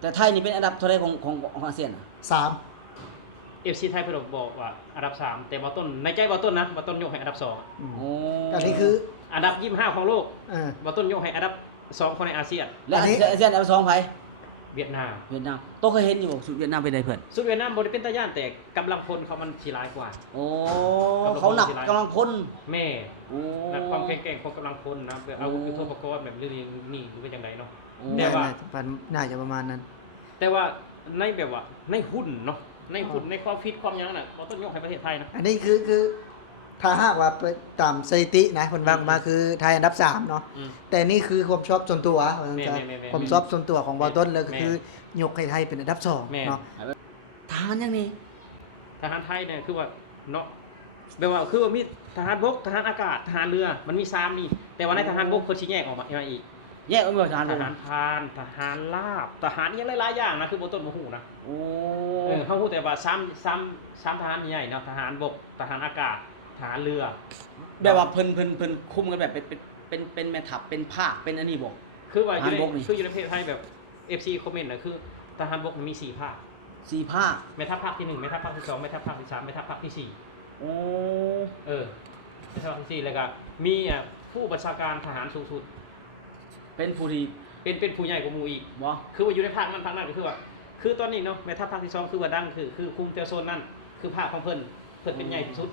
แต่ไทยนี่เป็นอันดับเท่าไรของอาเซียนอ่ะ 3 FC ไทยเพิ่นบอกว่าอันดับ3แต่บ่ต้นในใจบ่ต้นนะบ่ต้นยกให้อันดับ2โอ้ อันนี้คือ อันดับ25ของโลก เ บ่ต้นยกให้อันดับ2ของในอาเซียน และอาเซียนอันดับ2ไผ เวียดนาม เวียดนามโตเคยเห็นอยู่บ่สุดเวียดนามเป็นไดเพิ่น สุดเวียดนามบ่ได้เป็นตาย่านแต่กำลังพลเขามันสิหลายกว่า โอ้เขาหนักกำลังพล แม่ โอ้ และความแข็งแกร่งของกำลังพลนะอาวุธยุทโธปกรณ์แบบนี้นี่หรือเป็นจังไดเนาะ โอ้ แต่ว่า น่าจะประมาณนั้น แต่ว่าในแบบว่าในหุ้นเนาะในหุ้นในความฟิตความหยังน่ะบ่ต้นยกให้ประเทศไทยนะ อันนี้คือถ้าหากว่าไปตามสถิตินะคนวางมาคือไทยอันดับ3เนาะแต่นี่คือความชอบส่วนตัวความชอบส่วนตัวของบอต้นเลยก็คือยกให้ไทยเป็นอันดับ2เนาะ ทหารยังนี่ ทหารไทยเนี่ยคือว่าเนาะแบบว่าคือว่ามีทหารบกทหารอากาศทหารเรือมันมี3นี่แต่ว่าในทหารบกเพิ่นสิแยกออกมาอีก แยกออกมาทหาร ทหารพรานทหารลาบทหารอีหยังหลายๆอย่างนะคือบ่ต้นบ่ฮู้นะ โอ้ เฮาฮู้แต่ว่า3ทหารใหญ่เนาะทหารบกทหารอากาศทหารเรือ แบบว่าเพิ่นคุมกันแบบเป็นแม่ทัพเป็นภาคเป็นอันนี้บ่ คือว่าอยู่ใน ทหารบกนี่ คืออยู่ในประเทศไทยแบบ FC คอมเมนต์น่ะคือทหารบกมันมี4ภาค 4ภาค แม่ทัพภาคที่1แม่ทัพภาคที่2แม่ทัพภาคที่3แม่ทัพภาคที่4 โอ้ แม่ทัพภาคที่4แล้วก็มีผู้บัญชาการทหารสูงสุด เป็นผู้ที่ เป็นผู้ใหญ่กว่าหมู่อีก บ่ คือว่าอยู่ในภาคนั้นก็คือว่าคือตอนนี้เนาะแม่ทัพภาคที่2คือว่าดังคือคุมแต่โซนนั้นคือภาคของเพิ่นเป็นใหญ่ที่สุด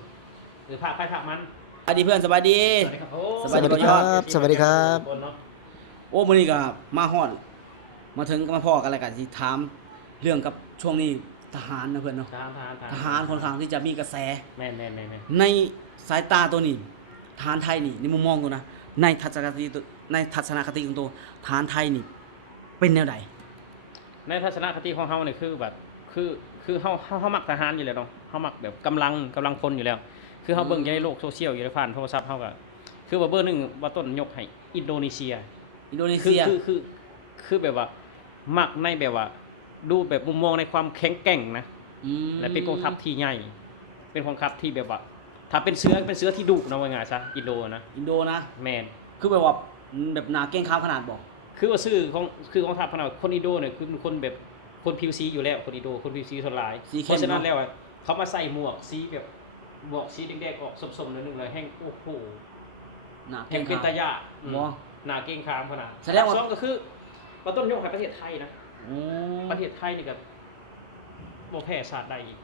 หรือภาคใครภาคมัน สวัสดีเพื่อนสบายดี สวัสดีครับโอ้ สวัสดีครับ สวัสดีครับ คนเนาะ โอ้มื้อนี้ก็มาฮอดมาถึงก็มาพ้อกันแล้วกันสิถามเรื่องกับช่วงนี้ทหารนะเพื่อนเนาะ ทหารค่อนข้างที่จะมีกระแส แม่น ในสายตาตัวนี้ทหารไทยนี่ในมุมมองตัวนะในทัศนคติของตัวทหารไทยนี่เป็นแนวใด ในทัศนคติของเฮาเนี่ยคือแบบคือเฮามักทหารอยู่แล้วเนาะเฮามักแบบกำลังพลอยู่แล้ว คือเฮาเบิ่งอยู่ในโลกโซเชียลอยู่ในผ่านโทรศัพท์เฮาก็คือว่าเบอร์1ว่าต้นยกให้อินโดนีเซีย อินโดนีเซีย คือแบบว่ามักในแบบว่าดูแบบมุมมองในความแข็งแกร่งนะ และเป็นกองทัพที่ใหญ่เป็นกองทัพที่แบบว่าถ้าเป็นเสือที่ดุนะว่าง่ายซะอินโดนะ อินโดนะ แมน คือแบบว่าแบบหนาเก่งข้ามขนาดบอก คือว่าคือกองทัพขนาดคนอินโดเนี่ยคือคนแบบคนผิวสีอยู่แล้วคนอินโดคนผิวสีส่วนหลายเพราะฉะนั้นแล้วอะเขามาใส่หมวกสีแบบหมวกสีแดงๆออกสมๆนิดนึงเลยแห้งโอ้โห หนา แห้ เก่ ง ง เป็น ข้าม ตายะ บ่ หนาเก่งคามขนาด แสดงว่า สองก็คือว่าต้นยกให้ประเทศไทยนะ อืม ประเทศไทยนี่ก็บ่แพ้ชาติใดอีก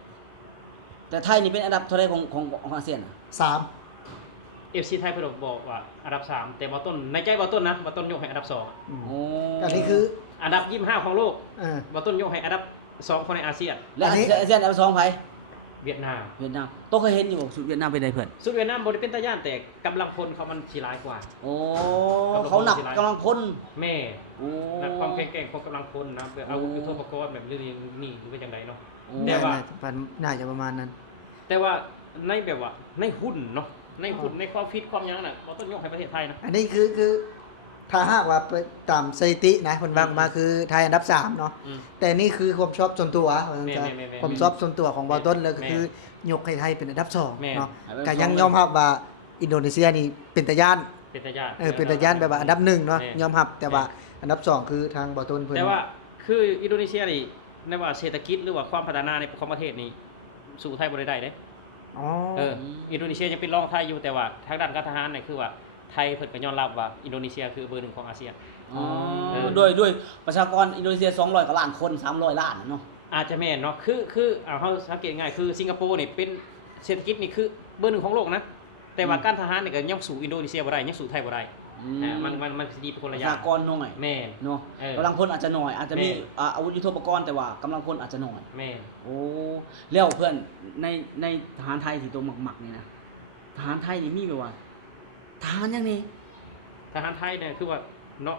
แต่ไทยนี่เป็นอันดับเท่าไรของอาเซียนอ่ะ FC ไทยเพิ่นบอกว่าอันดับ3แต่บ่ต้นในใจบ่ต้นนะบ่ต้นยกให้อันดับ2 โอ้ อันนี้คือ อันดับ25ของโลก เออ บ่ต้นยกให้อันดับ2ของในอาเซียน และอาเซียนอันดับ2ไผ เวียดนาม เวียดนามโตเคยเห็นอยู่บ่สุดเวียดนามเป็นไดเพื่อน สุดเวียดนามบ่ได้เป็นตาย่านแต่กำลังพลเขามันสิหลายกว่า โอ้เขาหนักกำลังพล แม่ โอ้ และความแข็งแกร่งของกำลังพลนะแบบอาวุธยุทโธปกรณ์แบบนี้นี่หรือเป็นจังไดเนาะ โอ้ แต่ว่า น่าจะประมาณนั้น แต่ว่าในแบบว่าในหุ้นเนาะในหุ้นในความฟิตความหยังน่ะบ่ต้นยกให้ประเทศไทยนะ อันนี้คือถ้าหากว่าไปตามสถิตินะคนวางมาคือไทยอันดับ3เนาะแต่นี่คือความชอบส่วนตัวความชอบส่วนตัวของบอต้นเลยก็คือยกให้ไทยเป็นอันดับ2เนาะก็ยังยอมรับว่าอินโดนีเซียนี่เป็นตะย่าน เป็นตาย่าน เป็นตะย่านแบบว่าอันดับ1เนาะยอมรับแต่ว่าอันดับ2คือทางบอต้นเพิ่น แต่ว่าคืออินโดนีเซียนี่ในว่าเศรษฐกิจหรือว่าความพัฒนาในของประเทศนี่สู่ไทยบ่ได้เด้ อ๋อ อินโดนีเซียยังเป็นรองไทยอยู่แต่ว่าทางด้านการทหารเนี่ยคือว่าไทยเพิ่นก็ยอมรับว่าอินโดนีเซียคือเบอร์1ของอาเซียน อ๋อด้วยประชากรอินโดนีเซีย200กว่าล้านคน300ล้านน่ะเนาะ อาจจะแม่นเนาะคือเอาเฮาสังเกตง่ายคือสิงคโปร์นี่เป็นเศรษฐกิจนี่คือเบอร์1ของโลกนะแต่ว่าการทหารนี่ก็ยังสู่อินโดนีเซียบ่ได้ยังสู่ไทยบ่ได้มันสิดีเป็นคน ป ละ ระ อย่า ชาง กรน้อย แม่น เนาะ เออ กำลังพลอาจจะน้อยอาจจะมี แม่ อาวุธยุทโธปกรณ์แต่ว่ากำลังพลอาจจะน้อย แม่น โอ้แล้วเพื่อนในทหารไทยที่ตัวหมักๆนี่นะทหารไทยนี่มีแบบว่าทหารยังนี่ ทหารไทยเนี่ยคือว่าเนาะ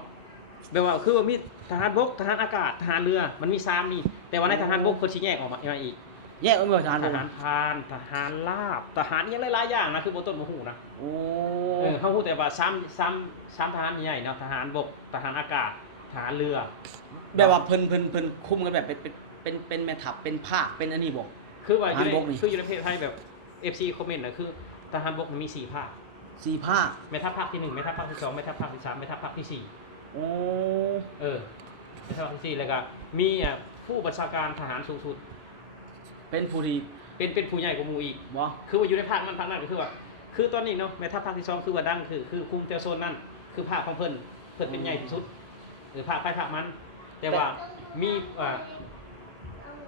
แบบว่าคือว่ามีทหารบกทหารอากาศทหารเรือมันมี3นี่แต่ว่าในทหารบกเพิ่นสิแยกออกมาอีก แยกออกมาทหาร ท บก หารพรานทหารลาบทหารอีหยังหลายๆอย่างนะคือบ่ต้นบ่ฮู้นะ โอ้ เฮาฮู้แต่ว่าซ้ำทหารใหญ่เนาะทหารบกทหารอากาศทหารเรือ แบบว่าเพิ่นคุมกันแบบเป็นแม่ทัพเป็นภาคเป็นอันนี้บ่ คือว่าอยู่ใน ทหารบกนี่ คืออยู่ในประเทศไทยแบบ FC คอมเมนต์น่ะคือทหารบกมันมี4ภาค 4ภาค แม่ทัพภาคที่1แม่ทัพภาคที่2แม่ทัพภาคที่3แม่ทัพภาคที่4 โอ้ เออ ในสภาที่4แล้วก็มีผู้บัญชาการทหารสูงสุด เป็นผู้ที่ เป็นผู้ใหญ่กว่าหมู่อีก บ่ คือว่าอยู่ในภาคนั้นก็คือว่าคือตอนนี้เนาะแม่ทัพภาคที่2คือว่าดังคือคุมแต่โซนนั้นคือภาคของเพิ่นเป็นใหญ่ที่สุดหรือภาคไปภาคมัน แต่ว่ามี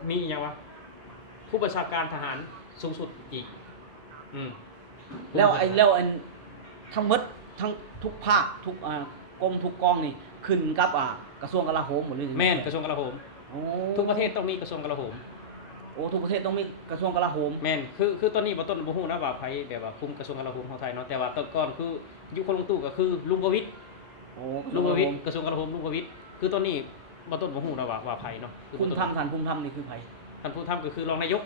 มีอีหยังวะผู้บัญชาการทหารสูงสุดอีกแล้วทั้งหมดทั้งทุกภาคทุกกรมทุกกองนี่ขึ้นกับกระทรวงกลาโหมหมดเลย แม่นกระทรวงกลาโหม โอ้ ทุกประเทศต้องมีกระทรวงกลาโหม โอ้ทุกประเทศต้องมีกระทรวงกลาโหม แม่นคือตอนนี้บ่ต้นบ่ฮู้นะว่าไผแบบว่าคุมกระทรวงกลาโหมของไทยเนาะแต่ว่าตอนก่อนคือยุคของลุงตู่ก็คือลุงประวิตร โอ้ ลุงประวิตรกระทรวงกลาโหมลุงประวิตรคือตอนนี้บ่ต้นบ่ฮู้นะว่าไผเนาะ ภูมิธรรมท่านภูมิธรรมนี่คือไผ ท่านผู้ทำก็คือรองนายก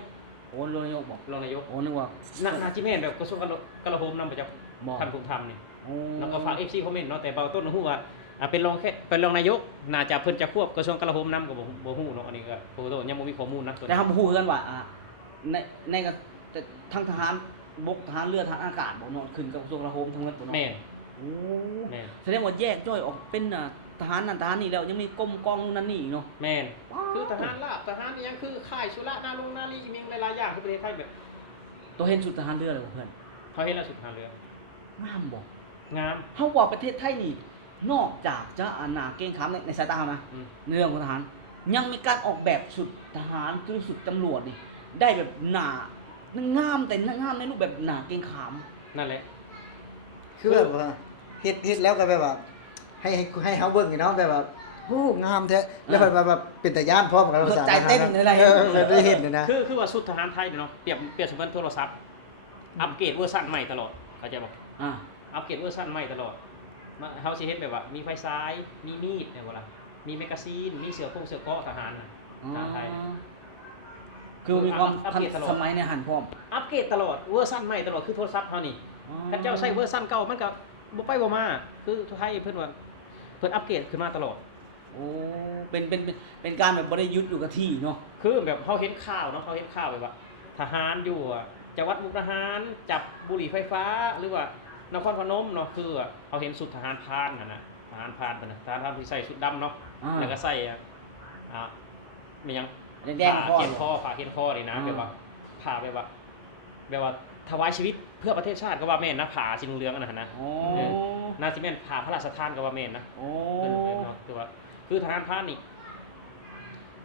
โอ้รองนายกบอก รองนายก โอ้นึกว่า นาจิแม่นแบบกระทรวงกลาโหมนำไปจาก บอก ท่านผู้ทำนี่ โอ้ แล้วก็ฝาก FC คอมเมนต์เนาะแต่เบาต้นฮู้ว่าเป็นรองนายกน่าจะเพิ่นจะควบกระทรวงกลาโหมนำก็บ่ฮู้เนาะอันนี้ก็โอ้โหยังบ่มีข้อมูลนะตัว แต่ นี้ ทำพูดกันว่าในกับทั้งทหารบกทหารเรือทหารอากาศบอกเนาะขึ้นกับกระทรวงกลาโหมทั้งหมดบ่เนาะ แม่น โอ้ แม่น แสดงว่าแยกย่อยออกเป็นทหารนั่นทหารนี่แล้วยังมีกรมกองนู่นนั่นนี่อีกเนาะ แม่นคือทหารลาบทหารนี่ยังคือค่ายชุระนาลงนาลีอีเมงหลายๆอย่างคือประเทศไทยแบบ ตัวเห็นชุดทหารเรือเลยบ่เพื่อน เขาเห็นแล้วสุดทหารเรือง ามบ่ งาม เฮาว่าประเทศไทยนี่นอกจากจะหนาเก่งขามในสายตาเรานะ อืม ในเรื่องของทหาร ยังมีการออกแบบชุดทหารคือชุดตำรวจนี่ได้แบบหนางามแต่งามในรูปแบบหนาเก่งขาม นั่นแหละ คือแบบว่าเฮ็ดแล้วก็แบบว่าให้เฮาเบิ่งนี่เนาะแบบว่าโอ้งามแท้แล้วแบบเป็นตาย่านพร้อมกับภาษา ใจเต้นอะไร แบบได้เห็นเลยนะ คือว่าสุดทหารไทยเนาะเปรียบเสมือนโทรศัพท์อัปเกรดเวอร์ชันใหม่ตลอดเข้าใจบ่ อ่า อัปเกรดเวอร์ชันใหม่ตลอดเฮาสิเฮ็ดแบบว่ามีไฟซ้ายมีมีดเนี่ยบ่ล่ะมีแมกกาซีนมีเสือเกราะทหารน่ะทหารไทย คือมีความ อัป ทัน เกรดตลอด สมัยในหันพร้อม อัปเกรดตลอดเวอร์ชันใหม่ตลอดคือโทรศัพท์เฮานี่ถ้าเจ้าใช้เวอร์ชันเก่ามันก็บ่ไปบ่มาคือไทยเพิ่นว่าเพิ่นอัปเกรดขึ้นมาตลอด โอ้เป็นการแบบบ่ได้ยุดอยู่กับที่เนาะ คือแบบเขาเห็นข่าวเนาะเขาเห็นข่าวแบบว่าทหารอยู่จังหวัดมุกดาหารจับบุหรี่ไฟฟ้าหรือว่านครพนมเนาะคือเขาเห็นสุดทหารพรานนะทหารพรานเป็นทหารพรานที่ใส่ชุดดำเนาะแล้วก็ใส่มียัง แดงๆ ผ้าเขียนคอผ้าเขียนคอนี่นะแบบว่าผ้าแบบว่าถวายชีวิตเพื่อประเทศชาติก็ว่าแม่นนะผ้าสีเหลืองๆนะ โอ้ นาซิแม่นผ้าพระราชทานก็ว่าแม่นนะ โอ้ เนาะคือทหารพรานนี่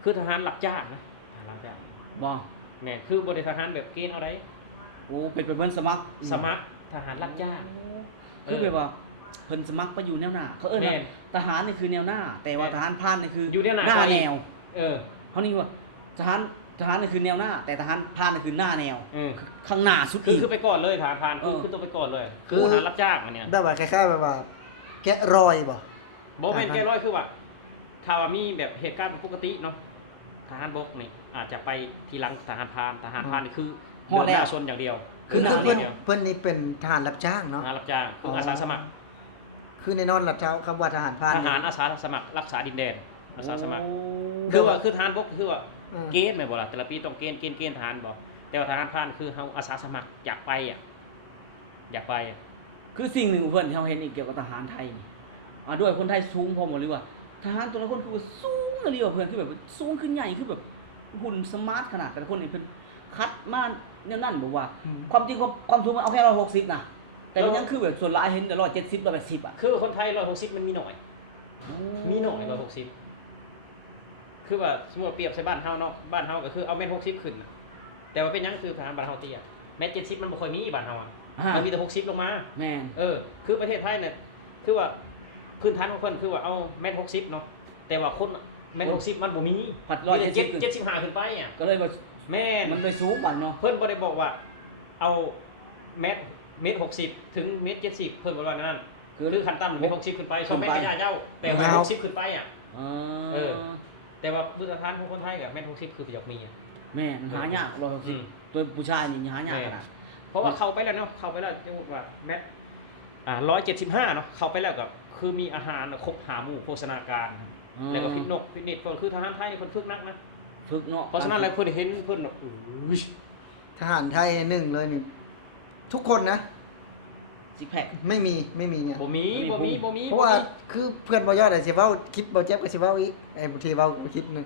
คือทหารหลักจ้างนะทหารหลักจ้าง บ่ แม่นคือบริทหารแบบเกณฑ์เอาได้ โอ้เป็นเหมือนสมัคร สมัครทหารรับจ้าง คือแบบว่าเพิ่นสมัครไปอยู่แนวหน้าเขาเอิ้น แม่ ว่าน ทหารนี่คือแนวหน้า แต่ว่า แม่น ทหารพรานนี่คือ อยู่แนวหน้า หน้า ไป แนว เออ เขานี่ว่าทหารนี่คือแนวหน้า แต่ทหารพรานนี่คือหน้าแนว เออ ข้างหน้าสุด คือไปก่อนเลยทหารพราน เออ คือต้องไปก่อนเลย คื คือ อทหารรับจ้างอันเนี้ย แบบว่าคล้ายๆแบบว่า แกะรอยบ่ บ่แม่นแก้ร้อยคือว่าถ้าว่ามีแบบเหตุการณ์ปกติเนาะทหารบกนี่อาจจะไปทีหลังทหารพรานนี่คือเดินหน้าชนอย่างเดียว คือ หน้า เพิ่น เดียว เพิ่นนี่เป็นทหารรับจ้าง ท เนาะ หารรับจ้างคืออาสาสมัคร คือในนอนรับเช้าคำว่าทหารพราน ทหารอาสาสมัครรักษาดินแดนอาสาสมัคร โอ้ คือทหารบกคือว่า อืม เกณฑ์แม่นบ่ล่ะแต่ละปีต้องเกณฑ์ทหารบ่แต่ว่าทหารพรานคือเฮาอาสาสมัครอยากไปอยากไป คือสิ่งหนึ่งเพื่อนที่เราเห็นอีกเกี่ยวกับทหารไทยนี่ด้วยคนไทยสูงพอหมดเลยว่าทหารแต่ละคนคือว่าสูงเลยว่ะเพื่อนคือแบบสูงขึ้นใหญ่คือแบบหุ่นสมาร์ทขนาดแต่ละคนนี่เพิ่นคัดมาแนวนั้นบอกว่า ความจริงความสูงมันเอาแค่160นะแต่มันยังคือแบบส่วนหลายเห็นแต่170 180อ่ะ คือคนไทย160มันมีหน่อย มีหน่อย160คือว่าสมมุติว่าเปรียบใส่บ้านเฮาเนาะบ้านเฮาก็คือเอาเมตร60ขึ้นน่ะแต่ว่าเป็นหยังคือทหารบ้านเฮาเตี้ยเมตร70มันบ่ค่อยมีบ้านเฮามันมีแต่60ลงมา แม่น คือประเทศไทยเนี่ยคือว่าพื้นฐานของเพิ่นคือว่าเอาเมตร60เนาะแต่ว่าคนเมตร60มันบ่มี ผัด มีแต่ 170 75ขึ้นไปก็เลยว่า แม่น มันเลยสูงบันเนาะ เพิ่นบ่ได้บอกว่าเอาเมตร60ถึงเมตร70เพิ่นบ่ว่านั่นคือขั้นต่ำเมตร60ขึ้นไป2เมตรก็ย่าเย้าแต่ว่า60ขึ้นไปแต่ว่าพื้นฐานของคนไทยกับเมตร60คือประโยคมี แม่นหายาก160ตัวผู้ชายนี่หายากขนาด เพราะว่าเข้าไปแล้วเนาะเข้าไปแล้วจะว่าเมตร175เนาะเข้าไปแล้วก็คือมีอาหารครบหาหมู่โภชนาการแล้วก็ฟิตเนสก็คือทหารไทยเพิ่นฝึกนักนะ ฝึกเนาะ เพราะฉะนั้นแล้วเพิ่นเห็นเพิ่นทหารไทยหนึ่งเลยนี่ทุกคนนะ ซิกแพค ไม่มีเนี่ย บ่มี เพราะว่าคือเพื่อนบ่ยอดสิเว้าคลิปบ่แจ๊บก็สิเว้าอีกไอ้บางทีเว้าคลิปนึง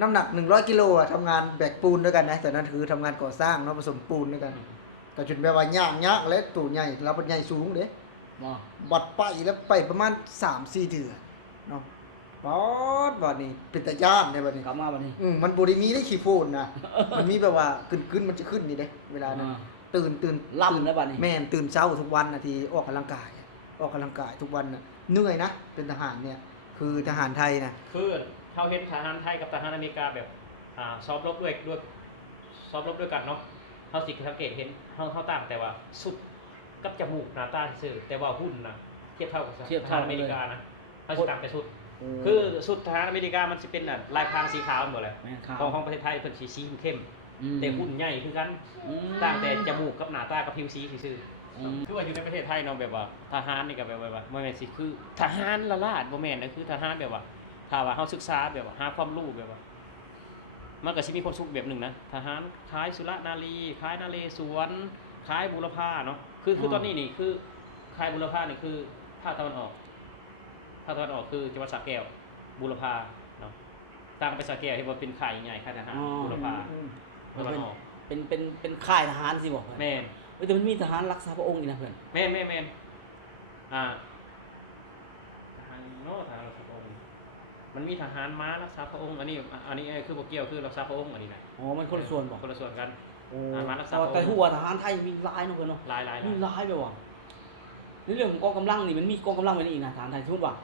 น้ำหนัก100กิโลอ่ะทำงานแบกปูนด้วยกันนะแต่นั้นคือทำงานก่อสร้างเนาะผสมปูนด้วยกันก็จนแบบว่ายากและตู้ใหญ่เราเป็นใหญ่สูงเด้ บ่ บัดไปแล้วไปประมาณ 3-4 เดือนเนาะปอดบัดนี้เป็นตาย่านในบัดนี้ กลับมาบัดนี้ มันบ่ได้มีได้ขี้โพนนะ มันมีแบบว่าขึ้นมันจะขึ้นนี่เด้เวลานั้น อ่า ตื่น ล่ำแล้วบัดนี้ แม่นตื่นเช้าทุกวันนะที่ออกกำลังกายทุกวันน่ะเหนื่อยนะเป็นทหารเนี่ยคือทหารไทยนะ คือเฮาเห็นทหารไทยกับทหารอเมริกาแบบซ้อมรบด้วยซ้อมรบด้วยกันเนาะเฮาสิสังเกตเห็นเฮาต่างแต่ว่าสุดกับจมูกหน้าตาซื่อแต่ว่าหุ่นนะเทียบเท่ากับทหารอเมริกานะเฮาสิต่างแต่สุด คือสุดทหารอเมริกามันสิเป็นลายพรางสีขาวหมดเลย แม่นครับ ของประเทศไทยเพิ่นสีเข้ม แต่หุ่นใหญ่คือกัน อืม ต่างแต่จมูกกับหน้าตากับผิวสีซื่อ อืม คือว่าอยู่ในประเทศไทยเนาะแบบว่าทหารนี่ก็แบบว่าบ่แม่นสิคือทหารละลาดบ่แม่นนะคือทหารแบบว่าถ้าว่าเฮาศึกษาแบบว่าหาความรู้แบบว่ามันก็สิมีความสุขแบบหนึงนะทหารคล้ายสุรนารีคล้ายนเรศวรคล้ายบูรพาเนาะคือตอนนี้นี่คือคล้ายบูรพานี่คือภาคตะวันออกคือจังหวัดสระแก้วบูรพาเนาะต่างไปสระแก้วที่ว่าเป็นไข่ใหญ่ค่ายทหารบูรพาตะวันออก เป็นค่ายทหารสิบอก แม่น เฮ้ยแต่มันมีทหารรักษาพระองค์อีกนะเพื่อน แม่นทหารโน่ทหารรักษาพระองค์มันมีทหารม้ารักษาพระองค์อันนี้คือบ่เกี่ยวคือรักษาพระองค์อันนี้นะ อ๋อมันคนละส่วนบอก คนละส่วนกัน โอ้ ทหารรักษาพระองค์ แต่หัวทหารไทยมีหลายเนาะเพื่อนเนาะ หลาย มีหลายแบบว่าในเรื่องของกองกำลังนี่มันมีกองกำลังไว้นี่อีกนะทหารไทยสมมุติว่า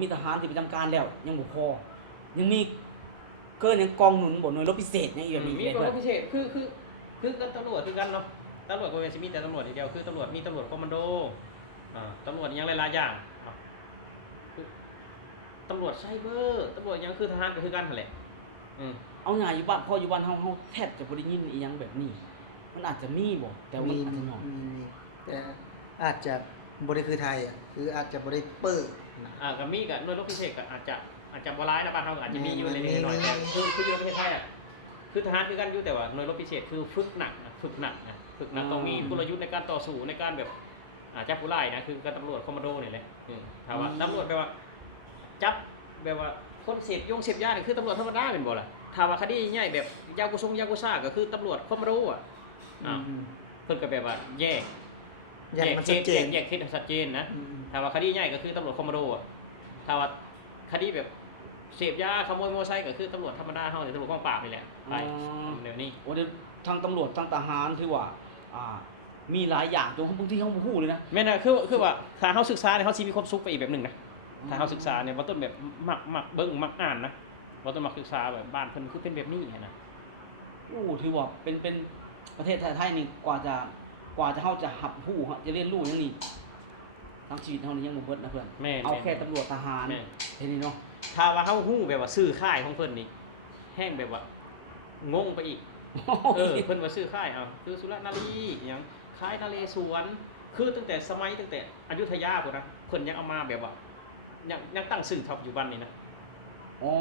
มีทหารที่ประจำการแล้วยังบ่พอยังมีเกินยังกองหนุนบ่หน่วยรบพิเศษยังอีกแบบนี้ มี เลย กอง เพื่อน พิเศษคือกันตำรวจคือกันเนาะตำรวจก็สิมีแต่ตำรวจอย่างเดียวคือตำรวจมีตำรวจคอมมานโดตำรวจยังหลายๆอย่างคือตำรวจไซเบอร์ตำรวจยังคือทหารก็คือกันนั่นแหละอืม เอาง่ายอยู่บ้านพออยู่บ้านเฮาแทบจะบ่ได้ยินอีหยังแบบนี้ มันอาจจะมีบ่แต่ว่ามันอาจจะน้อย มีแต่อาจจะบ่ได้คือไทยอ่ะคืออาจจะบ่ได้เปิดนะ ก็มีกับหน่วยรบพิเศษก็อาจจะบ่ร้ายนะบ้านเฮาก็อาจจะมีอยู่เล็กๆน้อยๆ มี แต่คืออยู่ในประเทศไทยอ่ะคือทหารคือกันอยู่แต่ว่าหน่วยรบพิเศษคือฝึกหนักต้องมีกลยุทธ์ในการต่อสู้ในการแบบจับผู้ร้ายนะคือการตำรวจคอมมานโดนี่แหละถ้าว่าตำรวจแปลว่าจับแบบว่าคนเสพยานี่คือตำรวจธรรมดาเป็นบ่ล่ะถ้าว่าคดีใหญ่แบบยากุซ่าก็คือตำรวจคอมมานโดอ่ะเพิ่นก็แบบว่าแยก อย่างมันชัดเจน แยกเคสให้ชัดเจนนะ อืม ถ้าว่าคดีใหญ่ก็คือตำรวจคอมมานโดอะถ้าว่าคดีแบบเสพยาขโมยมอเตอร์ไซค์ก็คือตำรวจธรรมดาเฮาเนี่ยตำรวจกองปราบนี่แหละไปเดี๋ยวนี้ โอ้เดี๋ยวทางตำรวจทางทหารถือว่ามีหลายอย่างจนบางทีเขาบ่ฮู้เลยนะ แม่นน่ะคือว่าถ้าเฮาศึกษาเนี่ยเฮาสิมีความสุขไปอีกแบบหนึงนะถ้าเฮาศึกษาเนี่ยบ่ต้นแบบมักเบิ่งมักอ่านนะบ่ต้นมักศึกษาแบบบ้านเพิ่นคือเป็นแบบนี้นะ โอ้ถือว่าเป็นประเทศไทยนี่กว่าจะเฮาจะหับฮู้จะเรียนรู้อย่างนี้ทั้งชีวิตเฮานี่ยังบ่เบิดนะเพื่อน แม่น เอาแค่ตำรวจทหาร แม่น แค่นี้เนาะ ถ้าว่าเฮาฮู้แบบว่าซื้อค่ายของเพิ่นนี่แห้งแบบว่างงไปอีก เพิ่นว่าซื้อค่ายคือสุรนารีอิหยังค่ายนเรศวรคือตั้งแต่อยุธยาพุ่นนะเพิ่นยังเอามาแบบว่ายังตั้งชื่อทับอยู่บ้านนี่นะ อ๋อ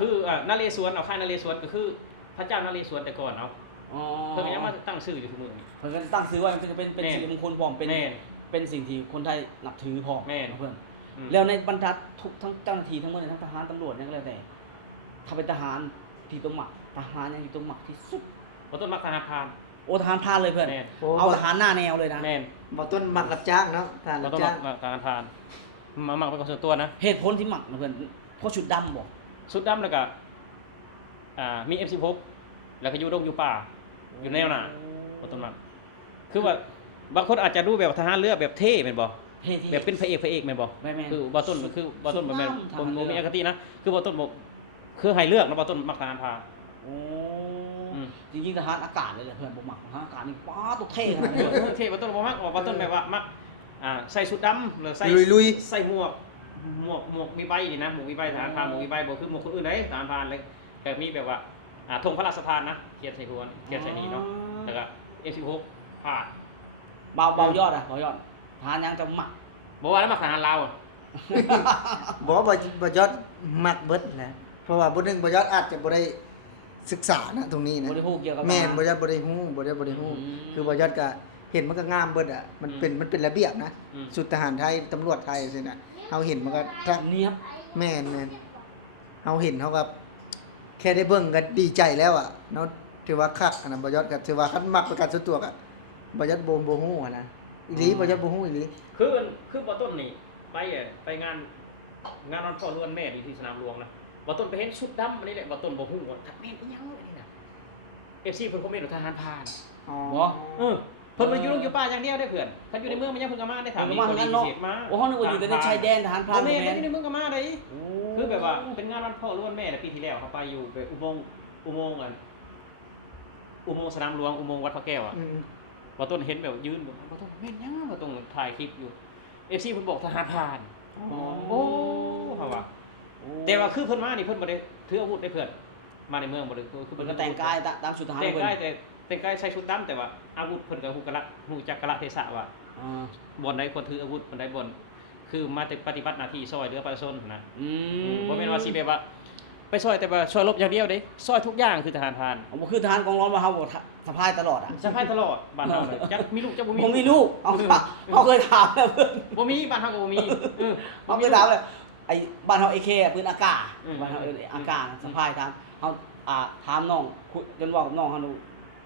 คือนเรศวรค่ายนเรศวรก็คือพระเจ้านเรศวรแต่ก่อนอ๋อ เพิ่นก็ยังมาตั้งชื่ออยู่ทุกมื้อนี้ เพิ่นก็ตั้งชื่อว่ามันจะเป็น แม่น สิริมงคลพร้อมเป็น แม่น เป็นสิ่งที่คนไทยนับถือพร้อม แม่น นะเพื่อน อืม แล้วในบรรดาทุกทั้งเจ้าหน้าที่ทั้งหมดทั้งทหารตำรวจเนี่ยก็แล้วแต่ถ้าเป็นทหารที่ตัวหมักทหารยังอยู่ตัวหมักที่สุด บ่ต้นมักทหารพราน โอ้ทหารพรานเลยเพื่อน แม่น โอ้ เอาทหารหน้าแนวเลยนะ แม่น บ่ต้นมักรับจ้างเนาะทหาร บ่ รับ ต้น จ้า มั ง กทหารพรานมักเป็นของส่วนตัวนะ เหตุผลที่หมักนะเพื่อนเพราะชุดดำบ่ สุดดำแล้วก็มี F16 แล้วก็อยู่ดงอยู่ป่าอยู่แนวหน้าบ่ต้นมักคือว่าบางคนอาจจะดูแบบทหารเรือแบบเท่แม่นบ่ เท่ๆ แบบเป็นพระเอกแม่นบ่ แม่นๆ คือบอต้นบ่แม่น สุดยอด บ่มีอคตินะคือบอต้นบ่คือให้เลือกนะบอต้นมักทหารพราน โอ้ อืม จริงๆทหารอากาศเลยแหละเพื่อนบ่หมักทหารอากาศนี่ป้าตัวเท่ขนาดนี้ เท่บอต้นบ่มักบอต้นแบบว่ามักใส่ชุดดำหรือใส่ ลุย ใส่หมวกมีใบนี่นะหมวกมีใบทหารพรานหมวกมีใบบ่คือหมวกคนอื่นเด้ทหารพรานเลยแบบมีแบบว่าธงพระราชทานนะเขียนใส่หัวเขียนใส่นี่เนาะแล้วก็ F16 พาด เบายอดเบายอดทหารยังจะหมัก บ่ว่าแล้วมักทหารลาวอะ ๆบ่บ่ยอดมักเบิดนะเพราะว่าบ่นึงบ่ยอดอาจจะบ่ได้ศึกษานะตรงนี้นะ บ่ได้ฮู้เกี่ยวกับ แม่น ทหาร บ่ยอดบ่ได้ฮู้ อืม คือบ่ยอดก็ เห็นมันก็งามเบิดอ่ะมันเป็นระเบียบนะสุดทหารไทยตำรวจไทยสินะเฮาเห็นมันก็ถ้า เนียบ แม่นเฮาเห็นเฮาก็แค่ได้เบิ่งก็ดีใจแล้วอ่ะเนาะถือว่าคักอันนั้นบ่ยอดก็ถือว่าคันมักประกันส่วนตัวก็บ่ยอดบ่ฮู้อะนะอีหลีบ่ยอดบ่ฮู้อีหลี คือบ่ต้นนี่ไปงานวันพ่อล้วนแม่ที่สนามหลวงนะบ่ต้นไปเห็นชุดดำอันนี้แหละบ่ต้นบ่ฮู้ว่าทักแม่นอีหยังเลยนี่น่ะ FC เพิ่นคอมเมนต์ว่าทหารผ่าน อ๋อ เพิ่นบ่อยู่โรงอยู่ป่าอย่างเดียวได้เพื่อนถ้าอยู่ในเมืองมันยังเพิ่นก็มาได้ถาม มาทางนั้นเนาะ มา โอ้เฮานึกว่าอยู่แต่ในชายแดนทหารพราน แม่ แม่ อยู่ในเมืองก็มาได้ โอ้ คือแบบว่าเป็นงานวันพ่อล้วนแม่ในปีที่แล้วเขาไปอยู่ไปอุโมงค์สนามหลวงอุโมงค์วัดพระแก้วอ่ะ อืม ว่าต้นเห็นแบบยืนแบบว่าต้นแม่นยังว่าต้นถ่ายคลิปอยู่ FC เพิ่นบอกทหารผ่าน โอ้เฮาว่าแต่ว่าคือเพิ่นมานี่เพิ่นบ่ได้ถืออาวุธได้เพื่อนมาในเมืองบ่ได้คือ เพิ่นก็แต่งกายตามชุดทหาร แต่ง เพิ่น กายใส่ชุดดำแต่ว่าอาวุธเพิ่นก็ฮู้จักกะละเทศะว่า อ่า บ่อนใดคนถืออาวุธบ่อนใดบ่อนคือมาแต่ปฏิบัติหน้าที่ซอยเหลือประชาชนนะ อืม บ่แม่นว่าสิแบบว่าไปซอยแต่ว่าซอยรบอย่างเดียวเด้ซอยทุกอย่างคือทหารพราน เอาบ่คือทหารกองร้อนว่าเฮาบ่สะพายตลอดอ่ะ สะพายตลอดบ้านเฮาเลยจักมีลูกจักบ่มี ผมมีลูกเอาเคยถามแล้วเพิ่น บ่มีบ้านเฮาก็บ่มีเอาเคยถามเลยไอ้บ้านเฮา AK อะปืนอากาศ อืม บ้านเฮาอากาศสะพายถามเฮาถามน้องคุยจนบอกกับน้องเฮาดู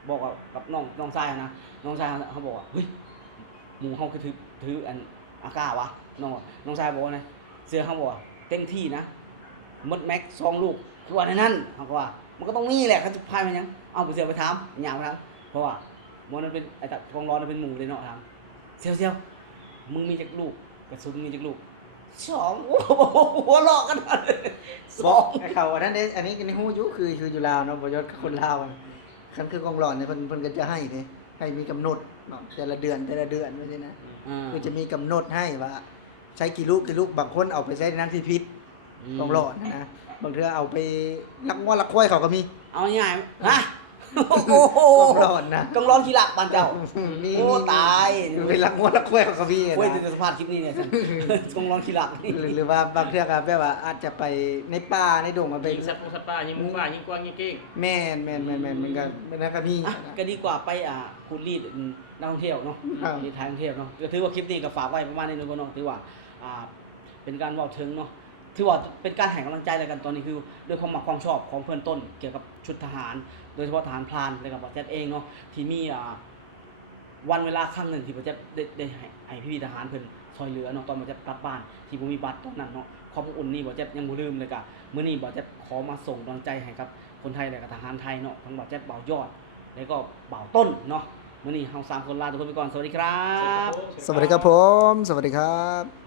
บอกกับน้องชายนะน้องชายเขาบอกว่าเฮ้ยหมู่เฮาคือถืออันอากาศวะน้องชายบอกว่าไงเสื้อเฮาบอกว่าเต็มที่นะหมดแม็ก2 ลูกคือว่าในนั้นเขาก็ว่ามันก็ต้องมีแหละเขาจะพายมันยังเอาไปเสือไปถามหยังไปถามเพราะว่ามันเป็นไอ้ตะกองร้อนมันเป็นหมู่เลยเนาะถามเซียวมึงมีจักลูกกระสุนมีจักลูก2โอ้โหหัวเราะกัน2 ไอ้เขาอันนั้นเด้อันนี้ในฮู้อยู่คืออยู่ลาวเนาะบ่ยศคนลาวอะคันคือกองหลอนเนี่ยเพิ่นก็จะให้เด้ให้มีกำหนดเนาะแต่ละเดือนว่าซี่นะคือจะมีกำหนดให้ว่าใช้กี่ลูกบางคนเอาไปใช้ในน้ำที่พิษกองหลอนนะบางเทื่อเอาไปลักงัวลักควายเขาก็มี เอาง่ายๆนะโอ้โห กองหลอนนะ กองร้อนขี้หลักบ้านเจ้า มี โอ้ตาย ไปลักงัวลักควายเขาก็มี โอ้ย นะ จะสภาพคลิปนี้เนี่ยฉันกองร้อนขี้หลักนี่ หรือว่าบางเทื่อก็แบบว่าอาจจะไปในป่าในดงมาไป ยิงสัตว์ป่ายิงหมูป่ายิงกวางยิงเก้ง แม่นมันก็มี อ่ะก็ดีกว่าไปคุณรีดนักท่องเที่ยวเนาะ ครับ รีดทางท่องเที่ยวเนาะก็ถือว่าคลิปนี้ก็ฝากไว้ประมาณนี้นึงก็เนาะถือว่าเป็นการเว้าถึงเนาะถือว่าเป็นการให้กำลังใจอะไรกันตอนนี้คือด้วยความหมักความชอบของเพื่อนต้นเกี่ยวกับชุดทหาร โดยเฉพาะทหารพรานและกับบ่าวแจ๊ดเองเนาะที่มีวันเวลาครั้งหนึ่งที่บ่าวแจ๊ดได้ให้พี่ๆทหารเพิ่นช่วยเหลือเนาะตอนบ่าวแจ๊ดกลับบ้านที่บ่มีบัตรตอนนั้นเนาะความอบอุ่นนี่บ่าวแจ๊ดยังบ่ลืมเลยกะมื้อนี้บ่าวแจ๊ดขอมาส่งกำลังใจให้กับคนไทยและกับทหารไทยเนาะทั้งบ่าวแจ๊ดบ่าวยอด แล้วก็บ่าวต้นเนาะมื้อนี้เฮา3คนลาทุกคนไปก่อนสวัสดีครับ สวัสดีครับผมสวัสดีครับ